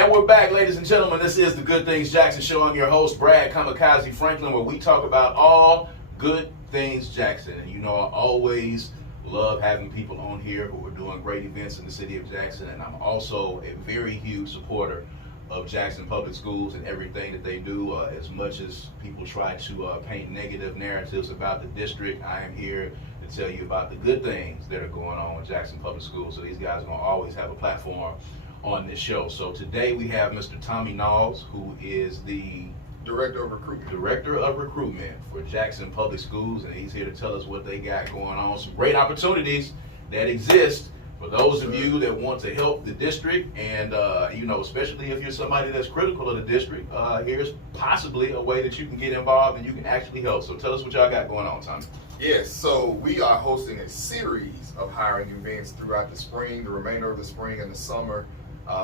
And we're back, ladies and gentlemen. This is the Good Things Jackson Show. I'm your host, Brad Kamikaze Franklin, where we talk about all good things Jackson. And you know, I always love having people on here who are doing great events in the city of Jackson. And I'm also a very huge supporter of Jackson Public Schools and everything that they do. As much as people try to paint negative narratives about the district, I am here to tell you about the good things that are going on with Jackson Public Schools. So these guys are going to always have a platform on this show. So today we have Mr. Tommy Nalls, who is the Director of Recruitment. Director of Recruitment for Jackson Public Schools, and he's here to tell us what they got going on. Some great opportunities that exist for those of you that want to help the district, and you know, especially if you're somebody that's critical of the district, here's possibly a way that you can get involved and you can actually help. So tell us what y'all got going on, Tommy. Yes, so we are hosting a series of hiring events throughout the spring, the remainder of the spring and the summer.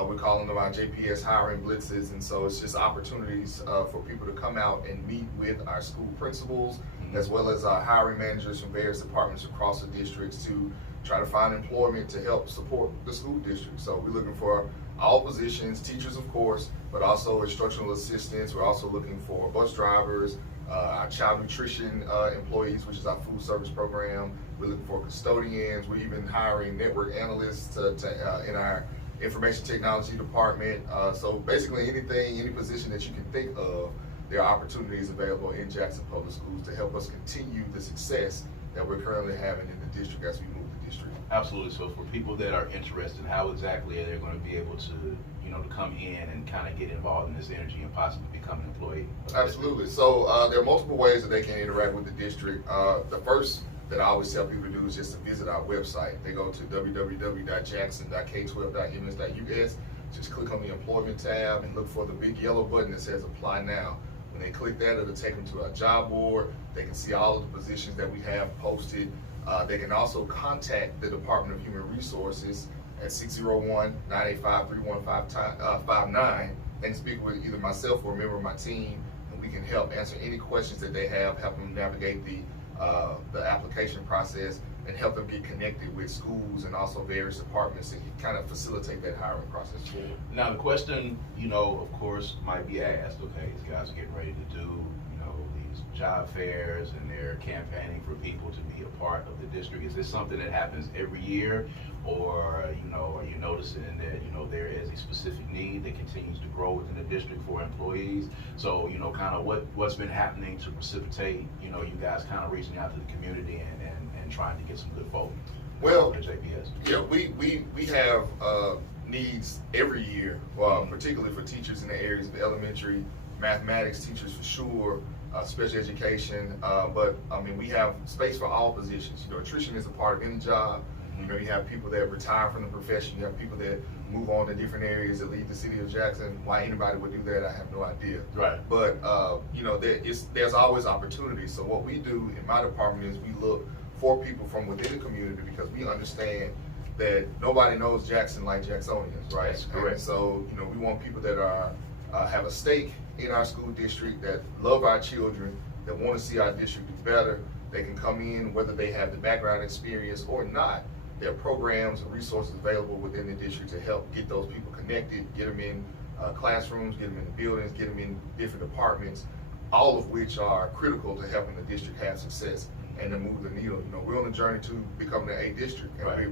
We're calling them our JPS hiring blitzes, and so it's just opportunities for people to come out and meet with our school principals, as well as our hiring managers from various departments across the districts to try to find employment to help support the school district. So we're looking for all positions, teachers of course, but also instructional assistants. We're also looking for bus drivers, our child nutrition employees, which is our food service program. We're looking for custodians. We're even hiring network analysts in our information technology department. So basically any position that you can think of, there are opportunities available in Jackson Public Schools to help us continue the success that we're currently having in the district as we move the district. Absolutely. So for people that are interested, how exactly are they going to be able to, you know, to come in and kind of get involved in this energy and possibly become an employee? Absolutely. So there are multiple ways that they can interact with the district. The first that I always tell people to do is just to visit our website. They go to www.jackson.k12.ms.us. Just click on the employment tab and look for the big yellow button that says apply now. When they click that, it'll take them to our job board. They can see all of the positions that we have posted. They can also contact the Department of Human Resources at 601-985-3159 and speak with either myself or a member of my team, and we can help answer any questions that they have, help them navigate the application process, and help them get connected with schools and also various departments and kind of facilitate that hiring process forward. Now the question, you know, of course, might be asked, okay, these guys are getting ready to do, you know, these job fairs and they're campaigning for people to be a part of the district. Is this something that happens every year, or, you know, are you noticing that, you know, there is a specific need that continues to grow within the district for employees? So, you know, kind of what's been happening to precipitate, you know, you guys kind of reaching out to the community and trying to get some good folk. Well, to JPS. Yeah, we have needs every year, particularly for teachers in the areas of elementary, mathematics teachers for sure, special education, but I mean, we have space for all positions. You know, attrition is a part of any job. You know, you have people that retire from the profession, you have people that move on to different areas that leave the city of Jackson. Why anybody would do that, I have no idea. Right. But you know, there's always opportunity. So what we do in my department is we look for people from within the community, because we understand that nobody knows Jackson like Jacksonians, right? That's correct. And so, you know, we want people that are have a stake in our school district, that love our children, that want to see our district do better. They can come in whether they have the background experience or not. There are programs and resources available within the district to help get those people connected, get them in classrooms, get them in the buildings, get them in different departments, all of which are critical to helping the district have success and to move the needle. You know, we're on a journey to becoming an A district, and right.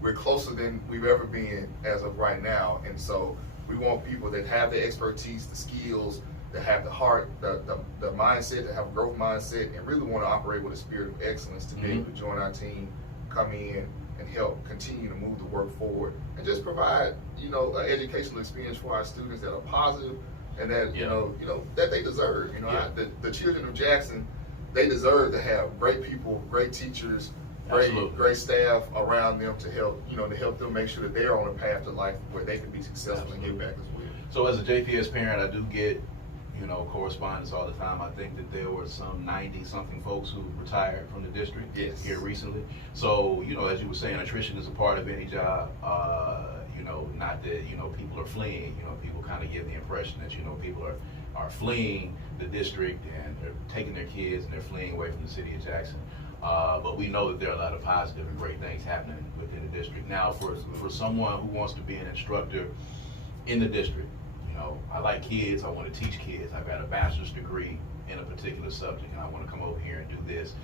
we're closer than we've ever been as of right now. And so we want people that have the expertise, the skills, that have the heart, the mindset, that have a growth mindset, and really want to operate with a spirit of excellence to be able to join our team, come in, and help continue to move the work forward, and just provide, you know, an educational experience for our students that are positive and that you know that they deserve. You know, the children of Jackson, they deserve to have great people, great teachers, great staff around them to help, you know, to help them make sure that they're on a path to life where they can be successful and give back as well. So as a JPS parent, I do get, you know, correspondence all the time. I think that there were some 90-something folks who retired from the district here recently. So, you know, as you were saying, attrition is a part of any job. You know, not that, you know, people are fleeing. You know, people kind of give the impression that, you know, people are fleeing the district and they're taking their kids and they're fleeing away from the city of Jackson. But we know that there are a lot of positive and great things happening within the district. Now, for someone who wants to be an instructor in the district, I like kids. I want to teach kids. I've got a bachelor's degree in a particular subject, and I want to come over here and do this.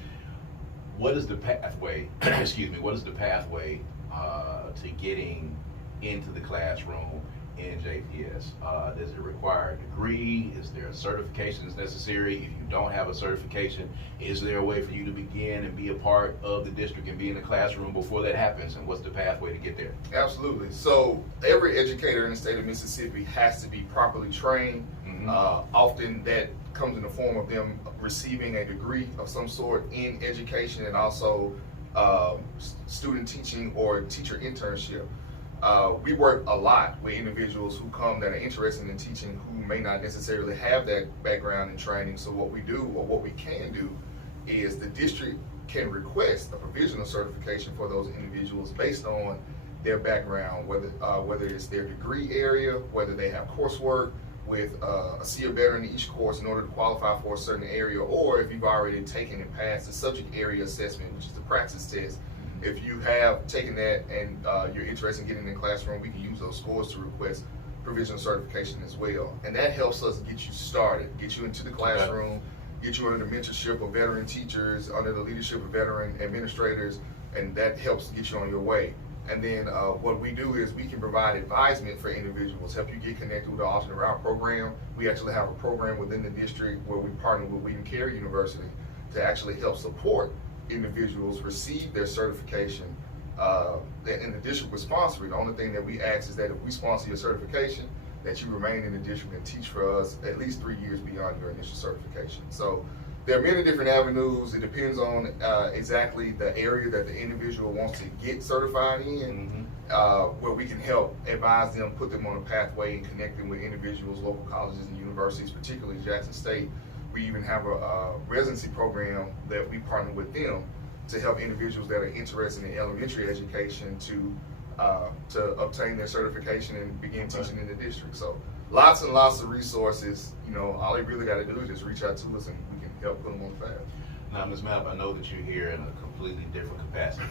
What is the pathway? Excuse me. What is the pathway to getting into the classroom in JPS? Does it require a degree? Is there certifications necessary? If you don't have a certification, is there a way for you to begin and be a part of the district and be in the classroom before that happens? And what's the pathway to get there? Absolutely. So every educator in the state of Mississippi has to be properly trained. Often that comes in the form of them receiving a degree of some sort in education, and also student teaching or teacher internship. We work a lot with individuals who come that are interested in teaching who may not necessarily have that background and training. So what we do, or what we can do, is the district can request a provisional certification for those individuals based on their background, whether it's their degree area, whether they have coursework with a SEER veteran in each course in order to qualify for a certain area, or if you've already taken and passed the subject area assessment, which is the praxis test. If you have taken that and you're interested in getting in the classroom, we can use those scores to request provisional certification as well. And that helps us get you started, get you into the classroom, get you under the mentorship of veteran teachers, under the leadership of veteran administrators, and that helps get you on your way. And then what we do is we can provide advisement for individuals, help you get connected with the alternate route program. We actually have a program within the district where we partner with William Carey University to actually help support individuals receive their certification. And the district will sponsor it. The only thing that we ask is that if we sponsor your certification, that you remain in the district and teach for us at least 3 years beyond your initial certification. So there are many different avenues. It depends on exactly the area that the individual wants to get certified in, where we can help advise them, put them on a pathway, and connect them with individuals, local colleges and universities, particularly Jackson State. We even have a residency program that we partner with them to help individuals that are interested in elementary education to obtain their certification and begin teaching in the district. So lots and lots of resources. All they really got to do is just reach out to us and we can help put them on the path. Now, Ms. Map, I know that you're here in a completely different capacity.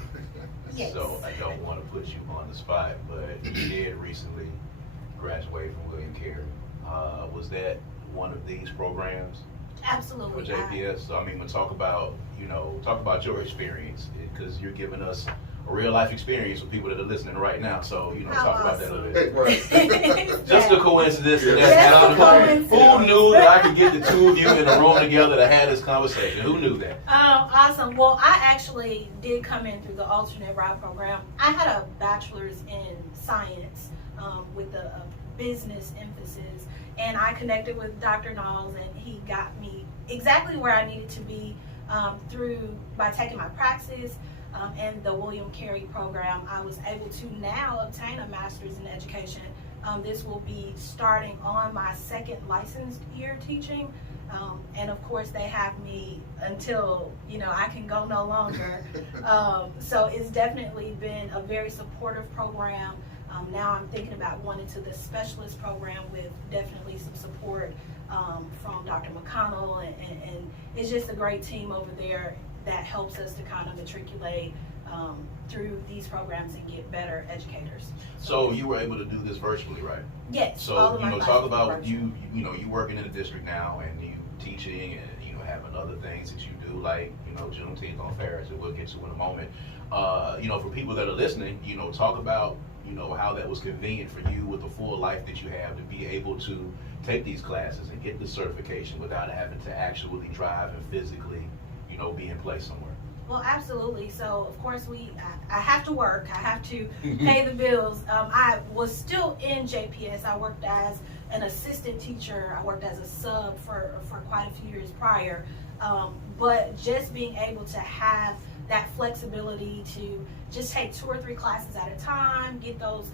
Yes. So I don't want to put you on the spot, but you did recently graduate from William Carey. Was that one of these programs? Absolutely. For JPS. So I mean, we'll talk about your experience, because you're giving us a real life experience with people that are listening right now. So talk about that a little bit. Just a coincidence. Who knew that I could get the two of you in a room together to have this conversation? Who knew that? Awesome. Well, I actually did come in through the alternate route program. I had a bachelor's in science with a business emphasis, and I connected with Dr. Nalls, and he got me exactly where I needed to be by taking my praxis and the William Carey program. I was able to now obtain a master's in education. This will be starting on my second licensed year teaching, and of course they have me until I can go no longer. So it's definitely been a very supportive program. Now I'm thinking about going into the specialist program with definitely some support from Dr. McConnell, and it's just a great team over there that helps us to kind of matriculate through these programs and get better educators. So you were able to do this virtually, right? Yes. So talk about you working in the district now, and you teaching, and having other things that you do, like Juneteenth on Ferris, that we'll get to in a moment. For people that are listening, talk about how that was convenient for you with the full life that you have to be able to take these classes and get the certification without having to actually drive and physically be in place somewhere. Well, absolutely. So of course I have to work. I have to pay the bills. I was still in JPS. I worked as an assistant teacher. I worked as a sub for quite a few years prior. But just being able to have that flexibility to just take 2 or 3 classes at a time, get those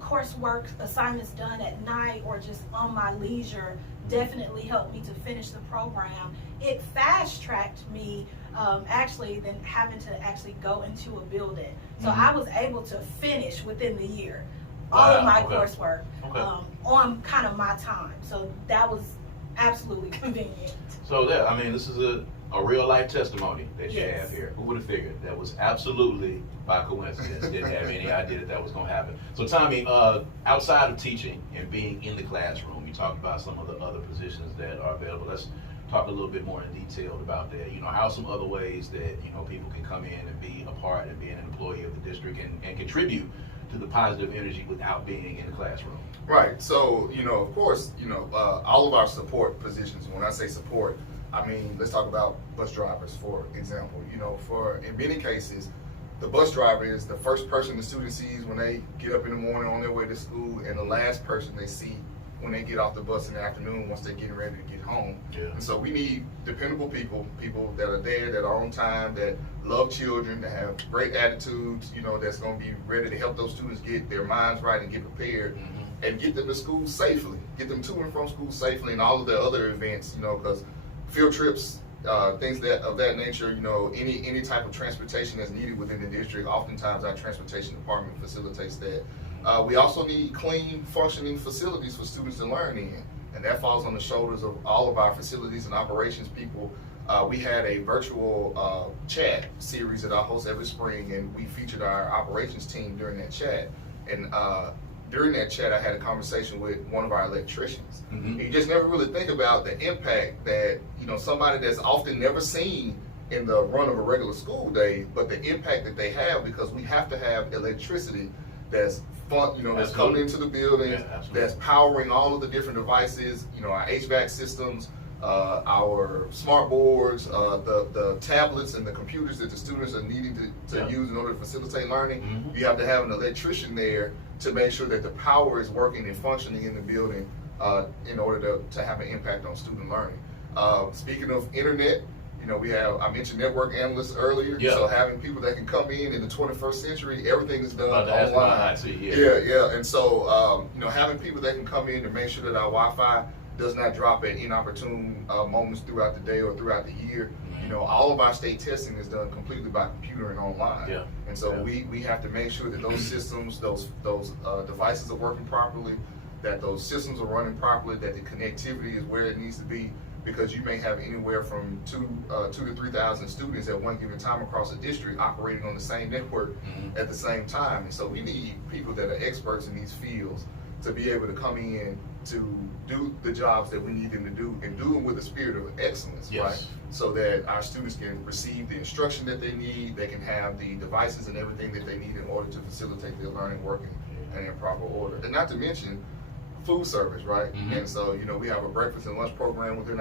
coursework assignments done at night or just on my leisure, definitely helped me to finish the program. It fast-tracked me actually than having to actually go into a building. So I was able to finish within the year all of my coursework on kind of my time. So that was absolutely convenient. So this is a real life testimony that you Yes. have here. Who would have figured? That was absolutely by coincidence. Didn't have any idea that was going to happen. So Tommy, outside of teaching and being in the classroom, you talked about some of the other positions that are available. Let's talk a little bit more in detail about that. You know, how are some other ways that, you know, people can come in and be a part and be an employee of the district and contribute to the positive energy without being in the classroom? Right. So, you know, of course, you know, all of our support positions, when I say support, I mean, let's talk about bus drivers, for example. You know, in many cases, the bus driver is the first person the student sees when they get up in the morning on their way to school, and the last person they see when they get off the bus in the afternoon once they're getting ready to get home. Yeah. And so we need dependable people that are there, that are on time, that love children, that have great attitudes, you know, that's going to be ready to help those students get their minds right and get prepared. Mm-hmm. And get them to school safely, get them to and from school safely, and all of the other events, you know, because field trips, things of that nature, you know, any type of transportation that's needed within the district, oftentimes our transportation department facilitates that. We also need clean, functioning facilities for students to learn in, and that falls on the shoulders of all of our facilities and operations people. We had a virtual chat series that I host every spring, and we featured our operations team during that chat. And during that chat, I had a conversation with one of our electricians. Mm-hmm. You just never really think about the impact that, you know, somebody that's often never seen in the run of a regular school day, but the impact that they have, because we have to have electricity that's fun, you know, that's coming into the building, Yeah, that's powering all of the different devices, you know, our HVAC systems, our smart boards, the tablets and the computers that the students are needing to Yeah. use in order to facilitate learning. Mm-hmm. You have to have an electrician there to make sure that the power is working and functioning in the building in order to have an impact on student learning. Speaking of internet, you know, I mentioned network analysts earlier. Yeah. So having people that can come in the 21st century, everything is done About to ask about online. IT, yeah. Yeah. And so, you know, having people that can come in and make sure that our Wi-Fi does not drop at inopportune moments throughout the day or throughout the year. You know, all of our state testing is done completely by computer and online. Yeah. And so Yeah. we have to make sure that those systems, those devices are working properly, that those systems are running properly, that the connectivity is where it needs to be, because you may have anywhere from 2,000 to 3,000 students at one given time across the district operating on the same network Mm-hmm. at the same time. And so we need people that are experts in these fields to be able to come in to do the jobs that we need them to do, and do them with a spirit of excellence, Yes. right? So that our students can receive the instruction that they need, they can have the devices and everything that they need in order to facilitate their learning working in proper order. And not to mention food service, right? Mm-hmm. And so, you know, we have a breakfast and lunch program within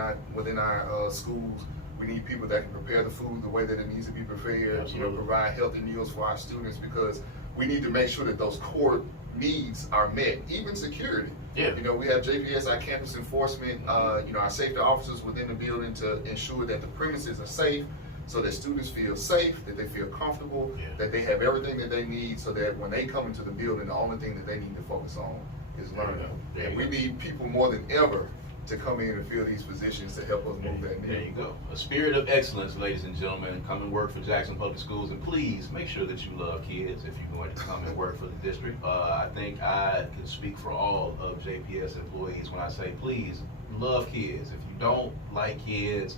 our schools. We need people that can prepare the food the way that it needs to be prepared, Absolutely. you know, provide healthy meals for our students, because we need to make sure that those core needs are met, even security. Yeah. You know, we have JPS, our campus enforcement, you know, our safety officers within the building to ensure that the premises are safe, so that students feel safe, that they feel comfortable, Yeah. that they have everything that they need, so that when they come into the building, the only thing that they need to focus on is learning. There And you we go. need people more than ever to come in and fill these positions to help us move that needle. There you go. A spirit of excellence, ladies and gentlemen. Come and work for Jackson Public Schools, and please make sure that you love kids if you're going to come and work for the district. I think I can speak for all of JPS employees when I say, please love kids. If you don't like kids,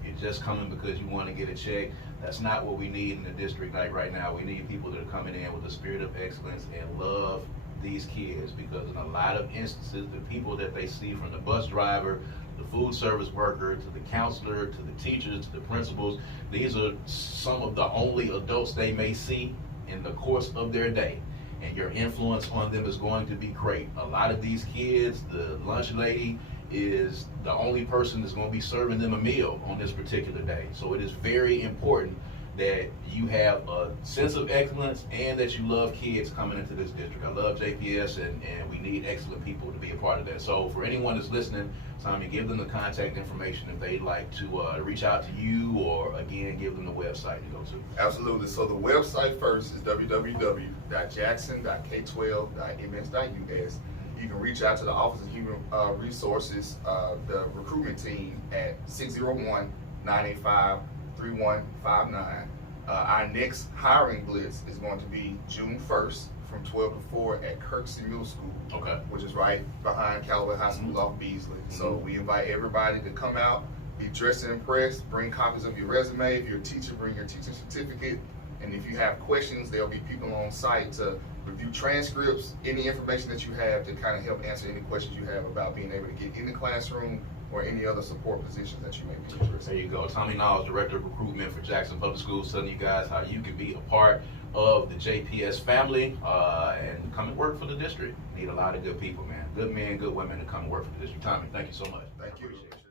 if you're just coming because you want to get a check, that's not what we need in the district right now. We need people that are coming in with a spirit of excellence and love these kids, because in a lot of instances, the people that they see, from the bus driver, the food service worker, to the counselor, to the teachers, to the principals, these are some of the only adults they may see in the course of their day. And your influence on them is going to be great. A lot of these kids, the lunch lady is the only person that's going to be serving them a meal on this particular day. So it is very important that you have a sense of excellence and that you love kids coming into this district. I love JPS, and we need excellent people to be a part of that. So for anyone that's listening, Tommy, give them the contact information if they'd like to reach out to you, or again, give them the website to go to. Absolutely. So the website first is www.jackson.k12.ms.us. You can reach out to the Office of Human Resources, the recruitment team at 601-985-3159. Our next hiring blitz is going to be June 1st from 12 to 4 at Kirksey Middle School, Okay. which is right behind Callaway High School off Beasley. So we invite everybody to come out, Be dressed and impressed. Bring copies of your resume. If you're a teacher, bring your teaching certificate. And if you have questions, there'll be people on site to review transcripts, any information that you have to kind of help answer any questions you have about being able to get in the classroom or any other support positions that you may be interested in. There you go. Tommy Nalls, Director of Recruitment for Jackson Public Schools, telling you guys how you can be a part of the JPS family and come and work for the district. Need a lot of good people, man. Good men, good women to come and work for the district. Tommy, thank you so much. Thank you. Appreciate you.